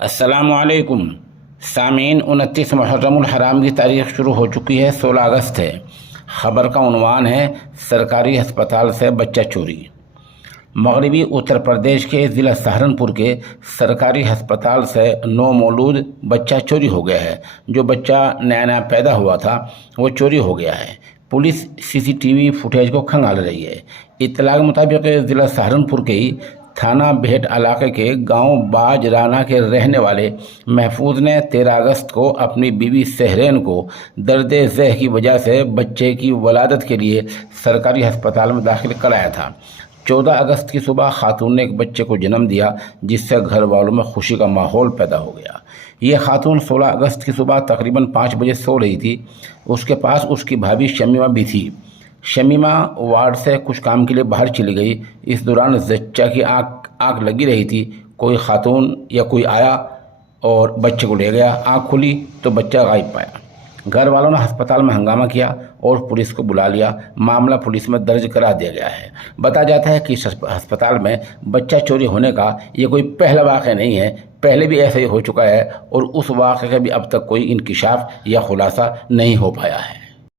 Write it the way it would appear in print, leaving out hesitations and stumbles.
السلام علیکم سامعین، 29 محرم الحرام کی تاریخ شروع ہو چکی ہے، 16 اگست ہے۔ خبر کا عنوان ہے سرکاری ہسپتال سے بچہ چوری۔ مغربی اتر پردیش کے ضلع سہارنپور کے سرکاری ہسپتال سے نومولود بچہ چوری ہو گیا ہے۔ جو بچہ نیا نیا پیدا ہوا تھا وہ چوری ہو گیا ہے۔ پولیس سی سی ٹی وی فوٹیج کو کھنگال رہی ہے۔ اطلاع کے مطابق ضلع سہارنپور کے ہی تھانہ بھیٹ علاقے کے گاؤں باج رانا کے رہنے والے محفوظ نے 13 اگست کو اپنی بیوی سہرین کو درد ذہ کی وجہ سے بچے کی ولادت کے لیے سرکاری ہسپتال میں داخل کرایا تھا۔ 14 اگست کی صبح خاتون نے ایک بچے کو جنم دیا، جس سے گھر والوں میں خوشی کا ماحول پیدا ہو گیا۔ یہ خاتون 16 اگست کی صبح تقریباً 5 بجے سو رہی تھی۔ اس کے پاس اس کی بھابھی شمیمہ بھی تھی۔ شمیمہ وارڈ سے کچھ کام کے لیے باہر چلی گئی۔ اس دوران زچہ کی آنکھ لگی رہی تھی۔ کوئی خاتون یا کوئی آیا اور بچے کو لے گیا۔ آنکھ کھلی تو بچہ غائب پایا۔ گھر والوں نے ہسپتال میں ہنگامہ کیا اور پولیس کو بلا لیا۔ معاملہ پولیس میں درج کرا دیا گیا ہے۔ بتایا جاتا ہے کہ اس ہسپتال میں بچہ چوری ہونے کا یہ کوئی پہلا واقعہ نہیں ہے، پہلے بھی ایسا ہی ہو چکا ہے اور اس واقعے کا بھی اب تک کوئی انکشاف یا خلاصہ نہیں ہو پایا ہے۔